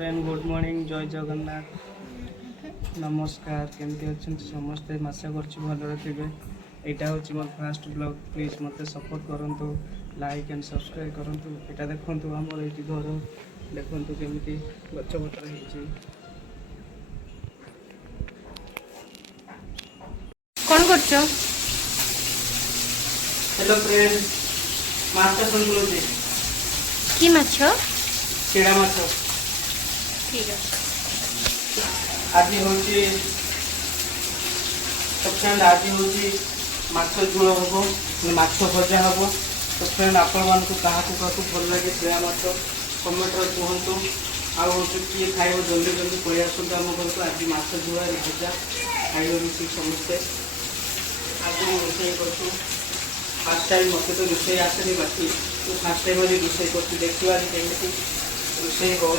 Friend good morning जय जगन्नाथ नमस्कार केमती अच्छा समस्ते आशा कर थे यहाँ हूँ मोर फास्ट ब्लॉग प्लीज मत सपोर्ट करूँ लाइक एंड सब्सक्राइब करूँ यहाँ देखु आम ये घर देखु केमी गचपतर कौन कर हेलो फ्रेंड माछ संतुलन कि माछ चिड़ा माछ ठीक है आज हूँ तो फ्रेंड आज हूँ माछ झोल हम माछ भजा हम तो फ्रेंड आपण मान क्या भल लगे चिड़ा माछ कमेंट कहतु आउ किए खाइब जल्दी जल्दी पलि आसतु आम घर को आज माछ झोल भजा खाइब मिसिक समस्ते आज रोषे कर फास्ट टाइम मत तो रोषे आसेनी बाकी तो फास्ट टाइम आज रोषे कर देखा केमी रोषे हो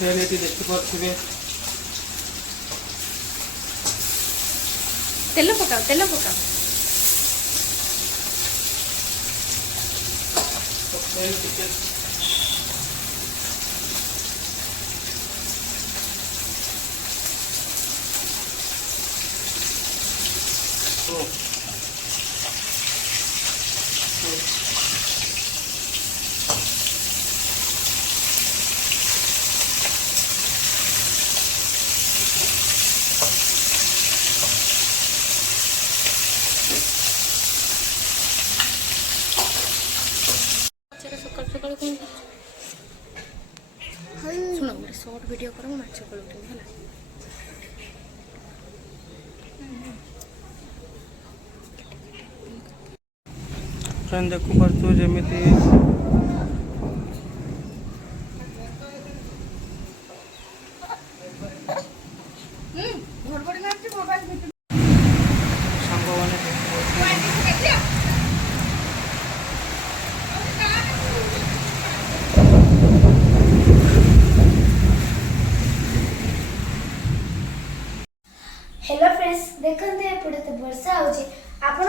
देखिपे तेल पकाओ तेल पकाओ सकाल शुण गोटे सर्ट वीडियो कर माछ कलुटी है फ्रेंड देखु पार्थ जमी हेलो फ्रेंड्स देखते एपटे तो वर्षा होची आपण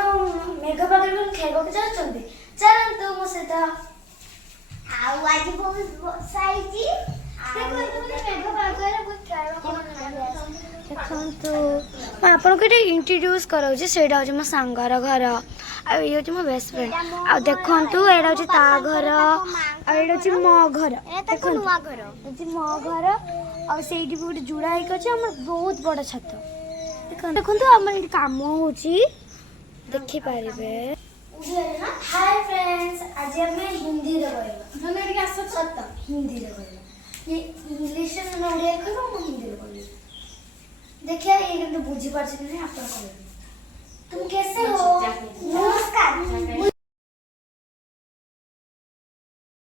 मेघ पागर को खेलबा के चाहछन्ती चलंतु मो सहित आउ आज बहुत वर्षा आईची देखो तुमने मेघ पागर को खेलबा देखंतु मैं आपण को इंट्रोड्यूस कराउची सेडा होची मो सांगार घर आ ये होची मो बेस्ट फ्रेंड आ देखंतु एडा होची ता घर आ एडा होची मो घर देखो नुवा घर होची मो घर आ सेठी भी जुड़ा ही कछ हमर बहुत बड़ा छत देखो आम ये कम हो देखी पारे। हाय फ्रेंड्स आज आम हिंदी सत हिंदी ये इंग्लिश ओडिया कह हिंदी कह देखिए ये बुझी पार्छ नहीं आप तुम कैसे हो